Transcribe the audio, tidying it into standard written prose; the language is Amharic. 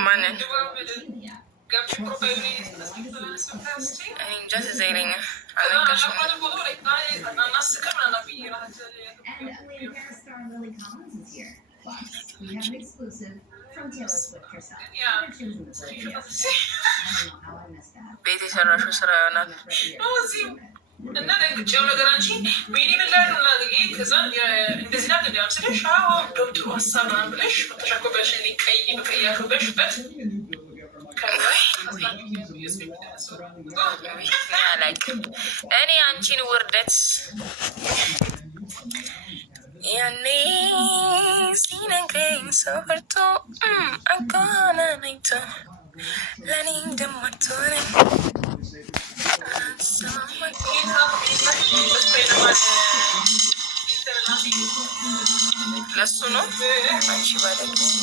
ማንን እንጃ ትዝ አይለኝም። አልነገርሽም። ቤት የሰራሽው ስራ ይሆናል። እና ደግጬው ነገር አንቺ ሜኒን እንዳሉና ከዛ እንደዚህ ናት እንዲያም ስልሽ ዶክተሩ ሀሳብ ምናምን ብለሽ ተሻኮበሽ ቀይ በቀይ ያሾበሽበት እኔ አንቺን ውርደት ያኔ ሲነግረኝ ሰው ፈርቶ አጋናናይቶ ለእኔ እንደማትሆንም ለሱ ነው አንቺ ባለጊዜ